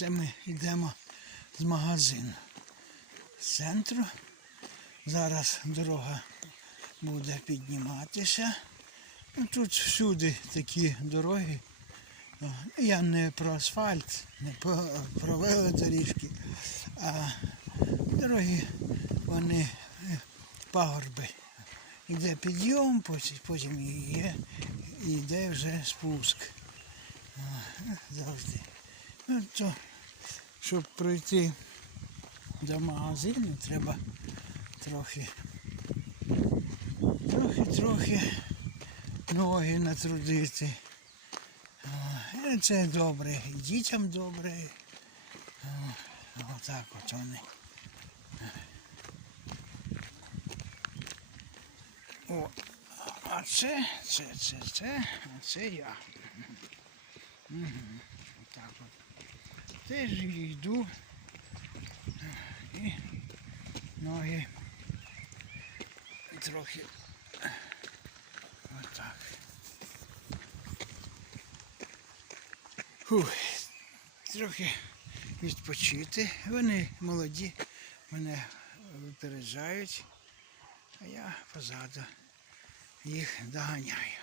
Це ми йдемо з магазину з центру. Зараз дорога буде підніматися. Ну, Тут всюди такі дороги. Я не про асфальт, не про, велодоріжки, а дороги, вони е, пагорби. Йде підйом, потім, є, і йде вже спуск. Завжди. Ну, то, щоб пройти до магазину, треба трохи, трохи, трохи ноги натрудити. Це добре, і дітям добре. Отак от вони. О, а це, це, це, це, а це я. Угу. Отак от. Теж йду. І ноги трохи отак. Трохи відпочити. Вони молоді, мене випереджають, а я позаду їх доганяю.